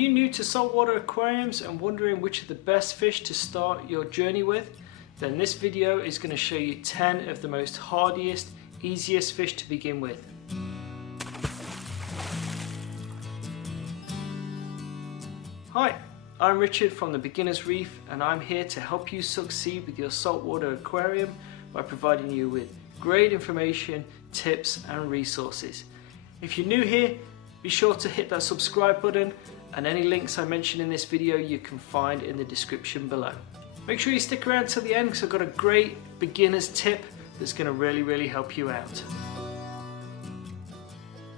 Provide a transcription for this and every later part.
you new to saltwater aquariums and wondering which are the best fish to start your journey with? Then this video is going to show you 10 of the most hardiest, easiest fish to begin with. Hi, I'm Richard from the Beginner's Reef, and I'm here to help you succeed with your saltwater aquarium by providing you with great information, tips and resources. If you're new here, be sure to hit that subscribe button, and any links I mention in this video you can find in the description below. Make sure you stick around till the end because I've got a great beginner's tip that's going to really help you out.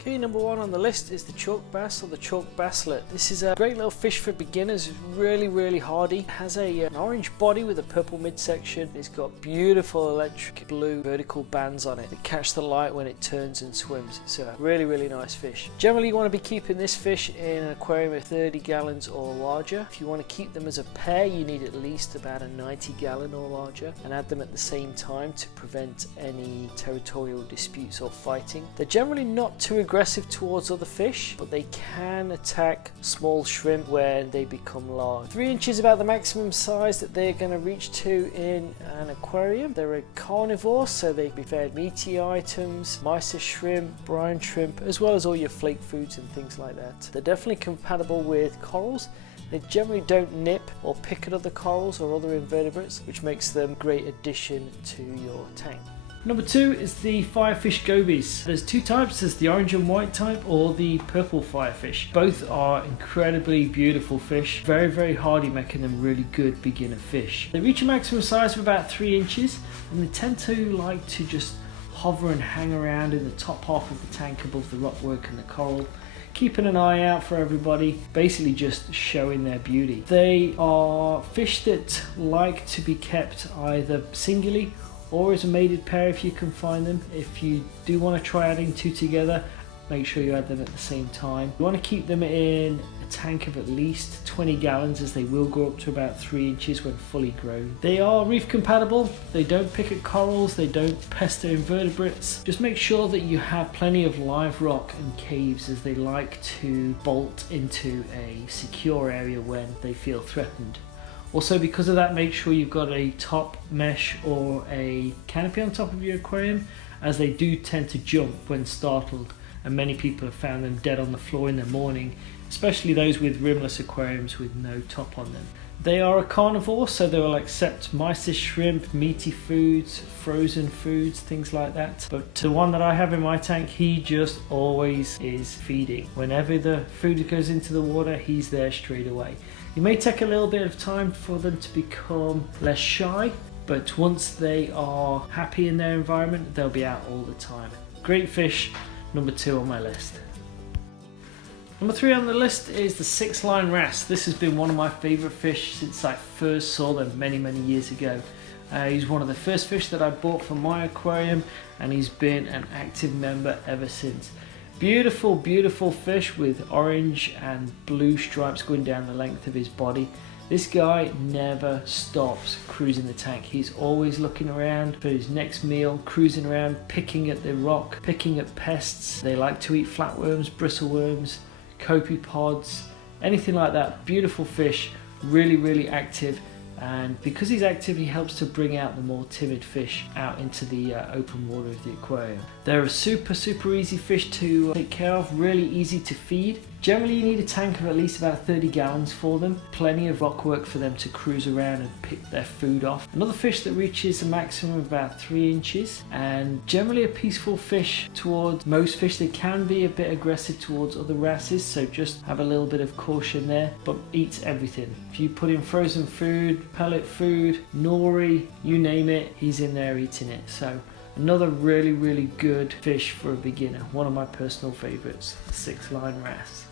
Okay, number one on the list is the chalk bass or the chalk basslet. This is a great little fish for beginners. It's really hardy. It has an orange body with a purple midsection. It's got beautiful electric blue vertical bands on it that catch the light when it turns and swims. It's a really nice fish. Generally you want to be keeping this fish in an aquarium of 30 gallons or larger. If you want to keep them as a pair, you need at least about a 90 gallon or larger, and add them at the same time to prevent any territorial disputes or fighting. They're generally not too aggressive towards other fish, but they can attack small shrimp when they become large. 3 inches is about the maximum size that they're going to reach to in an aquarium. They're a carnivore, so they can be fed meaty items, mysis shrimp, brine shrimp, as well as all your flake foods and things like that. They're definitely compatible with corals. They generally don't nip or pick at other corals or other invertebrates, which makes them a great addition to your tank. Number 2 is the firefish gobies. There's 2 types, there's the orange and white type or the purple firefish. Both are incredibly beautiful fish, very hardy, making them really good beginner fish. They reach a maximum size of about 3 inches, and they tend to like to just hover and hang around in the top half of the tank above the rockwork and the coral, keeping an eye out for everybody, basically just showing their beauty. They are fish that like to be kept either singly or as a mated pair if you can find them. If you do want to try adding 2 together, make sure you add them at the same time. You want to keep them in a tank of at least 20 gallons, as they will grow up to about 3 inches when fully grown. They are reef compatible, they don't pick at corals, they don't pester invertebrates. Just make sure that you have plenty of live rock and caves, as they like to bolt into a secure area when they feel threatened. Also, because of that, make sure you've got a top mesh or a canopy on top of your aquarium, as they do tend to jump when startled, and many people have found them dead on the floor in the morning, especially those with rimless aquariums with no top on them. They are a carnivore, so they will accept mysis shrimp, meaty foods, frozen foods, things like that. But the one that I have in my tank, he just always is feeding. Whenever the food goes into the water, he's there straight away. It may take a little bit of time for them to become less shy, but once they are happy in their environment, they'll be out all the time. Great fish, number 2 on my list. Number 3 on the list is the Line Wrasse. This has been one of my favourite fish since I first saw them many years ago. He's one of the first fish that I bought for my aquarium, and he's been an active member ever since. Beautiful fish with orange and blue stripes going down the length of his body. This guy never stops cruising the tank. He's always looking around for his next meal, cruising around, picking at the rock, picking at pests. They like to eat flatworms, bristleworms, copepods, anything like that. Beautiful fish, really active. And because he's active, he helps to bring out the more timid fish out into the open water of the aquarium. They're a super easy fish to take care of, really easy to feed. Generally you need a tank of at least about 30 gallons for them. Plenty of rock work for them to cruise around and pick their food off. Another fish that reaches a maximum of about 3 inches, and generally a peaceful fish towards most fish. They can be a bit aggressive towards other wrasses, so just have a little bit of caution there, but eats everything. If you put in frozen food, pellet food, nori, you name it, he's in there eating it. So another really good fish for a beginner. One of my personal favourites, the Line Wrasse.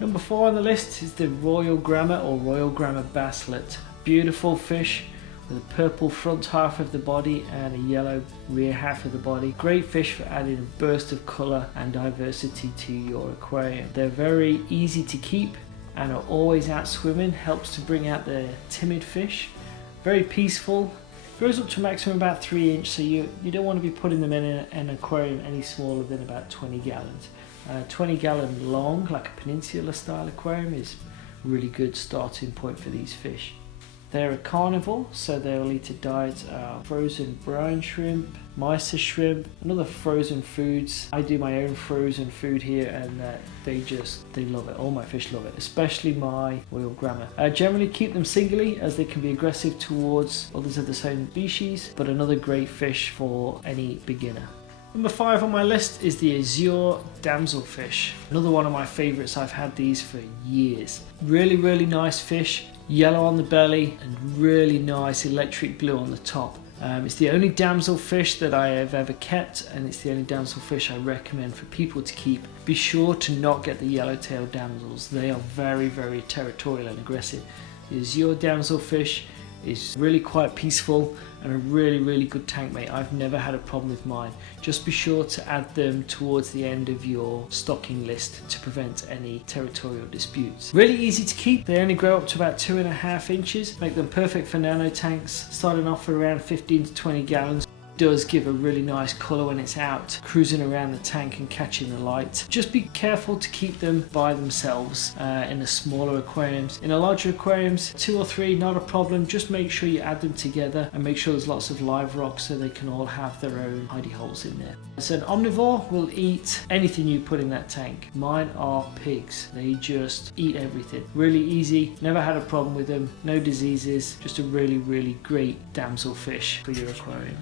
Number 4 on the list is the Royal Grammer or Royal Grammer Basslet. Beautiful fish with a purple front half of the body and a yellow rear half of the body. Great fish for adding a burst of colour and diversity to your aquarium. They're very easy to keep and are always out swimming, helps to bring out the timid fish. Very peaceful. Grows up to a maximum about 3 inch, so you don't want to be putting them in an aquarium any smaller than about 20 gallons. 20 gallon long, like a peninsula style aquarium, is really good starting point for these fish. They're a carnivore, so they'll eat a diet of frozen brine shrimp, mysis shrimp, and other frozen foods. I do my own frozen food here, and they love it. All my fish love it, especially my Royal Grammar. Generally keep them singly, as they can be aggressive towards others of the same species, but another great fish for any beginner. Number 5 on my list is the Azure Damselfish. Another one of my favorites. I've had these for years. Really nice fish. Yellow on the belly and really nice electric blue on the top. It's the only damselfish that I have ever kept, and it's the only damselfish I recommend for people to keep. Be sure to not get the yellowtail damsels. They are very territorial and aggressive. The Azure Damselfish is really quite peaceful and a really good tank mate. I've never had a problem with mine. Just be sure to add them towards the end of your stocking list to prevent any territorial disputes. Really easy to keep. They only grow up to about 2.5 inches. Make them perfect for nano tanks, starting off at around 15 to 20 gallons. Does give a really nice colour when it's out cruising around the tank and catching the light. Just be careful to keep them by themselves in the smaller aquariums. In the larger aquariums, 2 or 3 not a problem. Just make sure you add them together and make sure there's lots of live rocks so they can all have their own hidey holes in there. So an omnivore will eat anything you put in that tank. Mine are pigs. They just eat everything. Really easy, never had a problem with them, no diseases, just a really great damselfish for your aquarium.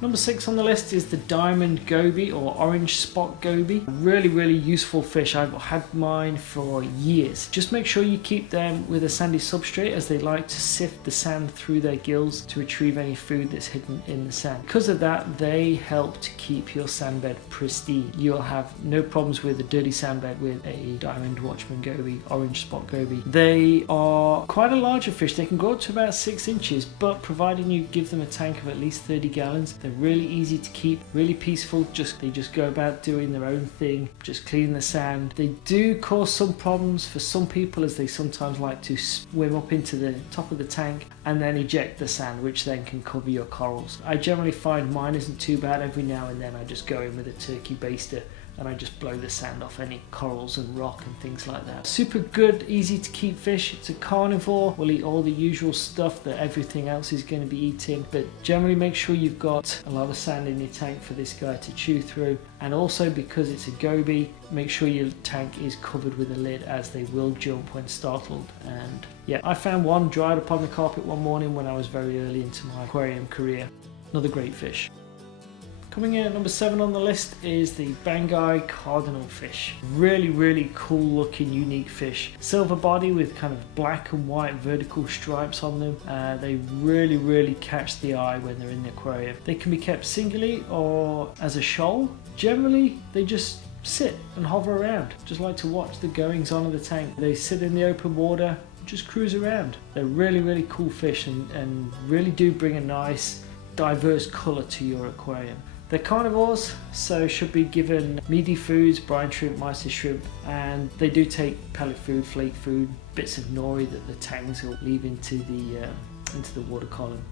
Number 6 on the list is the diamond goby or orange spot goby. Really useful fish. I've had mine for years. Just make sure you keep them with a sandy substrate, as they like to sift the sand through their gills to retrieve any food that's hidden in the sand. Because of that, they help to keep your sandbed pristine. You'll have no problems with a dirty sandbed with a diamond Watchman goby, orange spot goby. They are quite a larger fish. They can grow up to about 6 inches, but providing you give them a tank of at least 30 gallons, they're really easy to keep, really peaceful. They just go about doing their own thing, just clean the sand. They do cause some problems for some people, as they sometimes like to swim up into the top of the tank and then eject the sand, which then can cover your corals. I generally find mine isn't too bad. Every now and then I just go in with a turkey baster and I just blow the sand off any corals and rock and things like that. Super good, easy to keep fish. It's a carnivore, will eat all the usual stuff that everything else is going to be eating, but generally make sure you've got a lot of sand in your tank for this guy to chew through. And also, because it's a goby, make sure your tank is covered with a lid, as they will jump when startled. And yeah, I found one dried up on the carpet one morning when I was very early into my aquarium career. Another great fish. Coming in at number 7 on the list is the Banggai Cardinalfish. Really cool looking, unique fish. Silver body with kind of black and white vertical stripes on them. They really catch the eye when they're in the aquarium. They can be kept singly or as a shoal. Generally, they just sit and hover around. Just like to watch the goings on of the tank. They sit in the open water, just cruise around. They're really cool fish and really do bring a nice diverse colour to your aquarium. They're carnivores, so should be given meaty foods, brine shrimp, mysis shrimp, and they do take pellet food, flake food, bits of nori that the tangs will leave into the water column.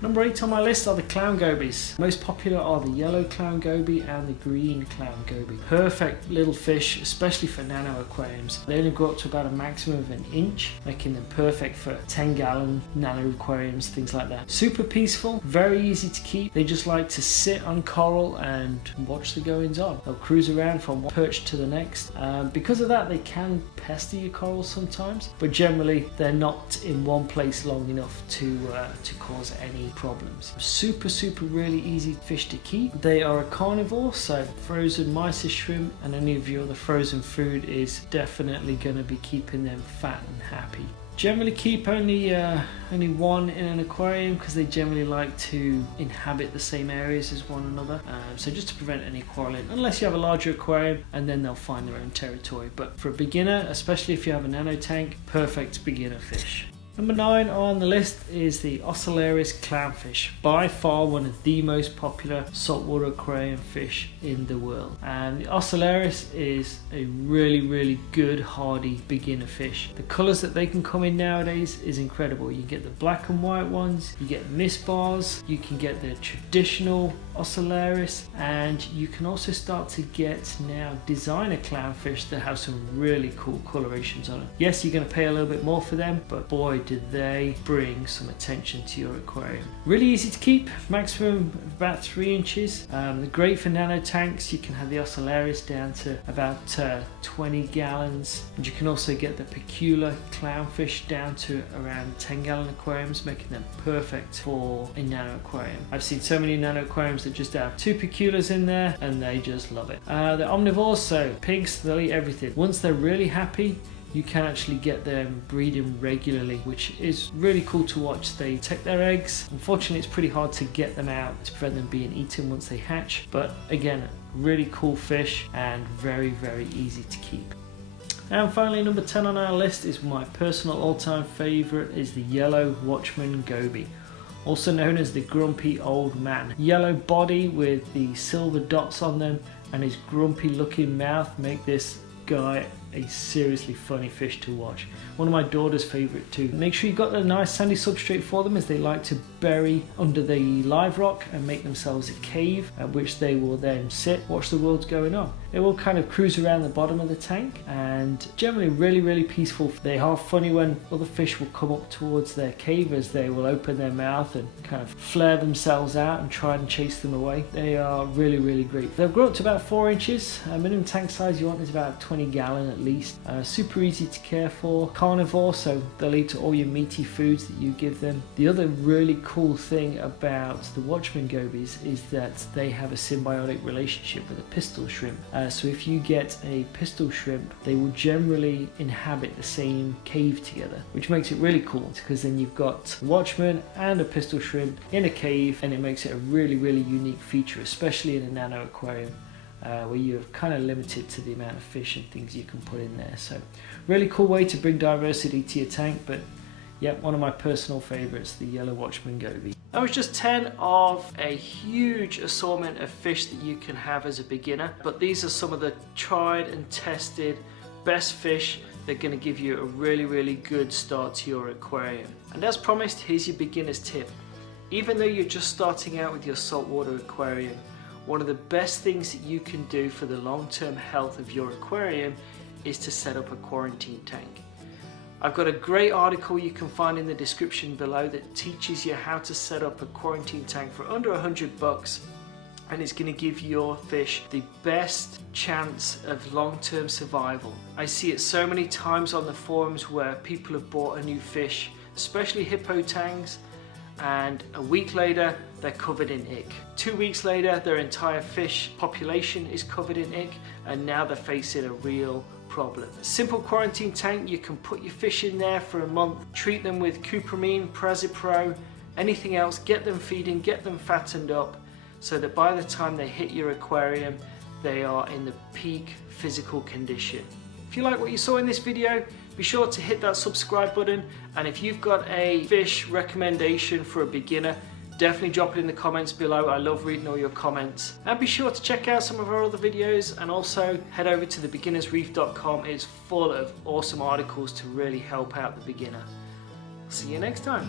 Number 8 on my list are the Clowngobys. Most popular are the yellow Clowngoby and the green Clowngoby. Perfect little fish, especially for nano aquariums. They only grow up to about a maximum of 1 inch, making them perfect for 10-gallon nano aquariums, things like that. Super peaceful, very easy to keep. They just like to sit on coral and watch the goings on. They'll cruise around from one perch to the next. Because of that, they can pester your corals sometimes, but generally they're not in one place long enough to cause any problems. Super really easy fish to keep. They are a carnivore, so frozen mysis shrimp and any of your other frozen food is definitely going to be keeping them fat and happy. Generally keep only one in an aquarium, because they generally like to inhabit the same areas as one another, so just to prevent any quarreling, unless you have a larger aquarium, and then they'll find their own territory. But for a beginner, especially if you have a nano tank, perfect beginner fish. Number 9 on the list is the Ocellaris clownfish, by far one of the most popular saltwater aquarium fish in the world. And the Ocellaris is a really good hardy beginner fish. The colours that they can come in nowadays is incredible. You get the black and white ones, you get mist bars, you can get the traditional Ocellaris, and you can also start to get now designer clownfish that have some really cool colorations on it. Yes, you're going to pay a little bit more for them, but boy did they bring some attention to your aquarium. Really easy to keep, maximum about 3 inches. They're great for nano tanks. You can have the Ocellaris down to about 20 gallons, and you can also get the peculiar clownfish down to around 10-gallon aquariums, making them perfect for a nano aquarium. I've seen so many nano aquariums that just have 2 peculiars in there and they just love it. They're omnivores, so pigs, they'll eat everything. Once they're really happy, you can actually get them breeding regularly, which is really cool to watch. They take their eggs. Unfortunately, it's pretty hard to get them out to prevent them being eaten once they hatch, but again, really cool fish and very easy to keep. And finally, number 10 on our list is my personal all-time favorite, is the yellow Watchman Goby, also known as the grumpy old man. Yellow body with the silver dots on them and his grumpy looking mouth make this guy a seriously funny fish to watch. One of my daughter's favorite too. Make sure you've got a nice sandy substrate for them, as they like to bury under the live rock and make themselves a cave at which they will then sit, watch the world's going on. They will kind of cruise around the bottom of the tank and generally really peaceful. They are funny when other fish will come up towards their cave, as they will open their mouth and kind of flare themselves out and try and chase them away. They are really great. They'll grow up to about 4 inches. Minimum tank size you want is about 20 gallon at least. Super easy to care for. Carnivore, so they'll eat all your meaty foods that you give them. The other really cool thing about the Watchman Gobies is that they have a symbiotic relationship with a pistol shrimp. So if you get a pistol shrimp, they will generally inhabit the same cave together, which makes it really cool, because then you've got a Watchman and a pistol shrimp in a cave, and it makes it a really unique feature, especially in a nano aquarium. Where you're kind of limited to the amount of fish and things you can put in there. So really cool way to bring diversity to your tank, but yeah, one of my personal favorites, the yellow Watchman Goby. That was just 10 of a huge assortment of fish that you can have as a beginner, but these are some of the tried and tested best fish that are going to give you a really good start to your aquarium. And as promised, here's your beginner's tip. Even though you're just starting out with your saltwater aquarium, one of the best things that you can do for the long-term health of your aquarium is to set up a quarantine tank. I've got a great article you can find in the description below that teaches you how to set up a quarantine tank for under $100, and it's going to give your fish the best chance of long-term survival. I see it so many times on the forums where people have bought a new fish, especially hippo tanks, and a week later they're covered in ick. 2 weeks later their entire fish population is covered in ick, and now they're facing a real problem. A simple quarantine tank, you can put your fish in there for a month, treat them with cupramine, Prazipro, anything else, get them feeding, get them fattened up, so that by the time they hit your aquarium they are in the peak physical condition. If you like what you saw in this video, be sure to hit that subscribe button, and if you've got a fish recommendation for a beginner, definitely drop it in the comments below. I love reading all your comments. And be sure to check out some of our other videos, and also head over to thebeginnersreef.com. It's full of awesome articles to really help out the beginner. See you next time.